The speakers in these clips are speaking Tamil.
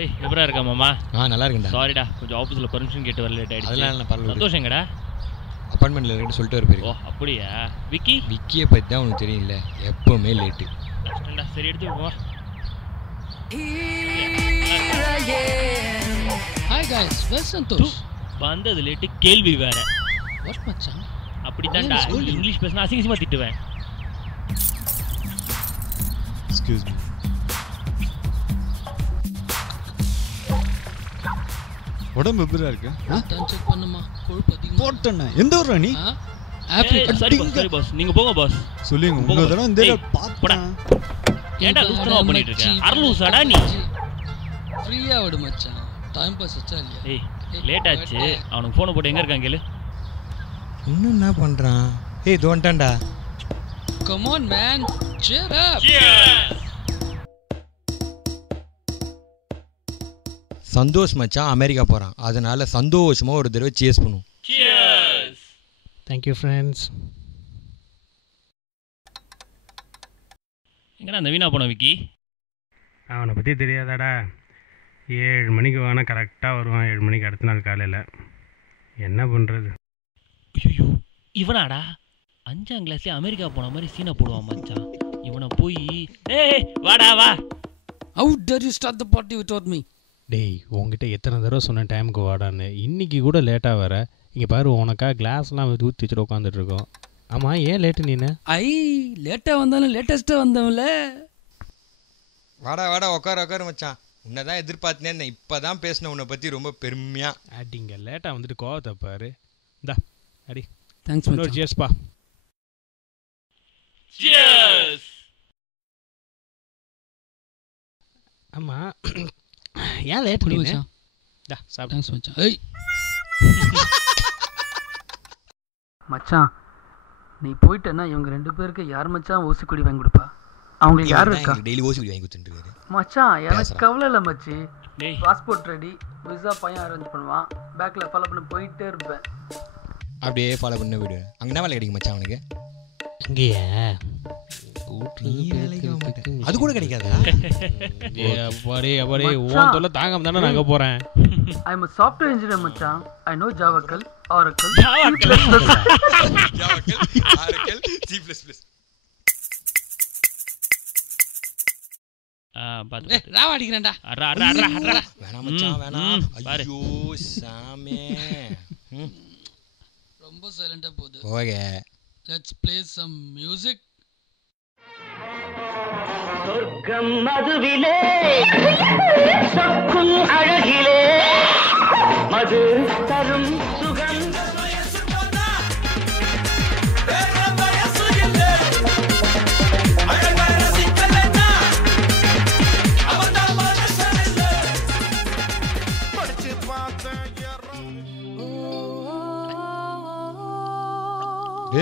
ஏய் எப்பரா இருக்க மாமா? நல்லா இருக்கேன்டா. சாரிடா, கொஞ்சம் ஆஃபீஸில் பர்மிஷன் கேட்டு வர லேட் ஆகிடுச்சு. அதெல்லாம் நான் பரவாயில்ல. சந்தோஷங்கடா. அப்பாயின்மெண்ட்டில் இருக்குன்னு சொல்லிட்டு வர போயிருக்கோம். ஓ அப்படியா? விக்கியை பற்றி தான் உனக்கு தெரியல, எப்போவுமே லேட்டு. கஷ்டம்டா. சரி எடுத்து போ. Hi guys, well Santhosh. வந்தது லேட்டு, கேள்வி வேற. வாட் மச்சான்? அப்படிதான்டா, இங்கிலீஷ் பேசினா அசிங்கமா திட்டுவேன். Excuse me. உடம்பு எப்படிடா இருக்கு? செக் பண்ணுமா, கொழுப்பு அதிகமா போட்டேண்ணே. எந்த ஊர்ரா நீ? சரி பாஸ், நீங்க போங்க பாஸ். சொல்லுங்க உங்க தடவை இந்த பார்த்தேன். ஏன்டா லூஸ்டா பண்ணிட்டு இருக்க? அரலூசாடா நீ. ஃப்ரீயா விடு மச்சான், டைம் பாஸ் ஆச்சா இல்லையா? ஏய் லேட் ஆச்சு, அவனுக்கு ஃபோன் போட்டு எங்க இருக்கான் கேளு. இன்னும் என்ன பண்றான்? ஏய் தோண்டான்டா. Come on man, cheer up. Santhosh மச்சான் அமெரிக்கா போறான், அதனால சந்தோஷமா ஒரு தடவை சேஸ் பண்ணுவோம். Cheers. Thank you friends. எங்கடா அந்த வீணா போன விக்கி? அவனை பற்றி தெரியாதாடா? 7 மணிக்கு வானா கரெக்டாக வருவான். 7 மணிக்கு அடுத்த நாள் காலையில். என்ன பண்ணுறது? ஐயோ இவனாடா 5ஆம் கிளாஸ்லேயே அமெரிக்கா போன மாதிரி சீனை போடுவான் மச்சான். இவனை போய் ஏய் வாடா வா. How dare you start the party without me? டேய் உங்ககிட்ட எத்தனை தடவை சொன்ன டைமுக்கு வாடான்னு, இன்றைக்கி கூட லேட்டாக வர. இங்கே பாரு, உனக்கா கிளாஸ்லாம் ஊற்றி வச்சுட்டு உட்காந்துட்டு இருக்கோம். ஆமாம், ஏன் லேட்டு நீனு? லேட்டாக வந்தாலும் லேட்டஸ்ட்டாக வந்தவன்ல. வாடா வாடா உட்காரு மச்சான். உன்னை தான் எதிர்பார்த்தனே இருந்தேன். இப்போ தான் பேசின உன்னை பற்றி ரொம்ப பெருமையாக. அடிங்க லேட்டாக வந்துட்டு கோவத்தை பாரு. இந்தா அடி. தேங்க்ஸ் இன்னொரு சேஸ்பா. ஆமாம், ஏன் லேட் மச்சான்? தேங்க்ஸ் மச்சான். ஏய் மச்சான், நீ போயிட்டேன்னா இவங்க 2 பேருக்கு யார் மச்சான் ஓசிக்குடி வாங்கி கொடுப்பா? அவங்களுக்கு யார் இருக்கா? டெய்லி ஓசிக்குடி வாங்கி கொடுத்துட்டு மச்சான் எனக்கு கவலை இல்லை மச்சி. பாஸ்போர்ட் ரெடி, விசா பையன் அரேஞ்ச் பண்ணுவான். பேக்கில் ஃபாலோ பண்ணி போயிட்டே இருப்பேன். அப்படியே ஃபாலோ பண்ண விடு. அங்கே என்ன வேலை கிடைக்கும் மச்சான் அவனுக்கு? இங்கேயே அது கூட கிடைக்காதா? உன் தொல்லை தாங்காம தானே நான் அங்கே போகிறேன். I am a software engineer மச்சான். I know Javacal, Oracle, C++. பாத்து ராவ அடிக்கிறேன்டா. வேணாம் மச்சான் வேணாம். ஐயோ சாமே. ரொம்ப சைலண்டா போகுது. Okay, let's play some music. சொர்க்கம் மதுவிலே சொக்கும் அழகிலே மது தரும் சுகம்.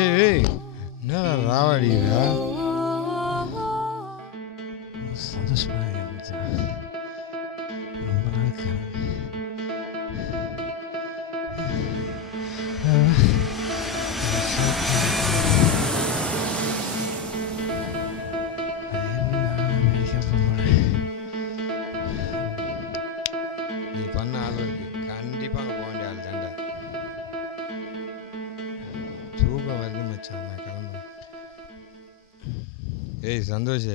ஏய் என்ன ராவடிடா? சந்தோஷமா ரொம்ப நாளுக்கு நீ பண்ண ஆளுக்கு கண்டிப்பாக அங்கே போக வேண்டிய ஆள் தாண்டா. தூக்கம் வருது மச்சான், நான் கிளம்புறேன். ஏய் சந்தோஷ்,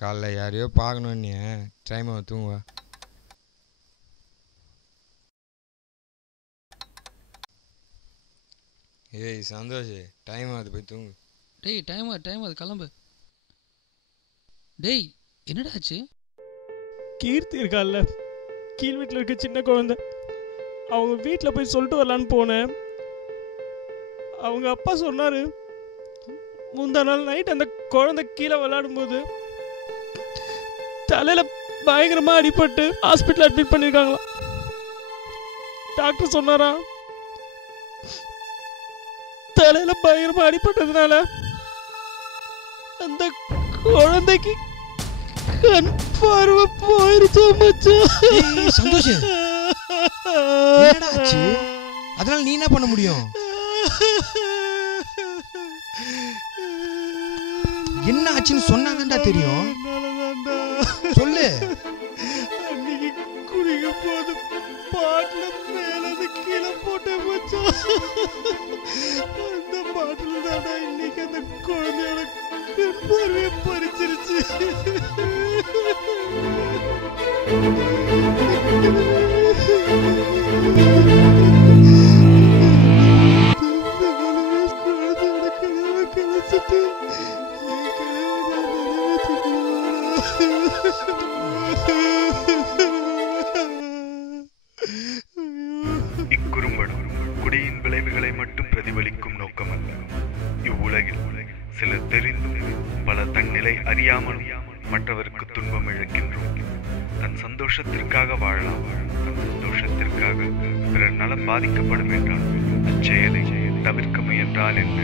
காலைல யாரையோ பார்க்கணும். நீ டைம் தூங்குவா. ஏய் சந்தோஷ், டைம் ஆகுது, போய் தூங்கு. டேய் டைம் அது கிளம்பு. டேய் என்னடா ஆச்சு? கீர்த்தி இருக்கால்ல, கீழ் வீட்டில் இருக்க சின்ன குழந்தை, அவங்க வீட்டில் போய் சொல்லிட்டு வரலான்னு போனேன். அவங்க அப்பா சொன்னார், முந்தா நாள் நைட் அந்த குழந்தை கீழே விளையாடும்போது தலையில் பயங்கரமாக அடிபட்டு ஹாஸ்பிட்டல் அட்மிட் பண்ணியிருக்காங்களாம். டாக்டர் சொன்னாரா, தலையில் பயங்கரமாக அடிபட்டதுனால அந்த குழந்தைக்கு கண் பார்வை போயிருச்சு மச்சான். சந்தோஷ், என்னடா ஆச்சு? அதனால நீ என்ன பண்ண முடியும்? என்ன ஆச்சுன்னு சொன்னாதான்டா தெரியும். சொல்லு. அன்னைக்கு போட்டேன் மச்சான். அந்த பாட்டில் தானா இன்னைக்கு அந்த குழந்தையோட கண் பார்வையை பறிச்சிருச்சு. குழந்தையோட கனவை கலைச்சிட்டு என் கனவை இக்குறும்படம் குடியின் விளைவுகளை மட்டும் பிரதிபலிக்கும் நோக்கமல்ல. இவ்வுலகில் சிலர் தெரிந்தும் பல தன்னிலை அறியாமலும் மற்றவருக்கு துன்பம் இழக்கின்றோம். தன் சந்தோஷத்திற்காக வாழலாம். தன் சந்தோஷத்திற்காக பிறர் நலம் பாதிக்கப்படும் என்றால் அச்செயலை தவிர்க்க முயன்றால் என்ன?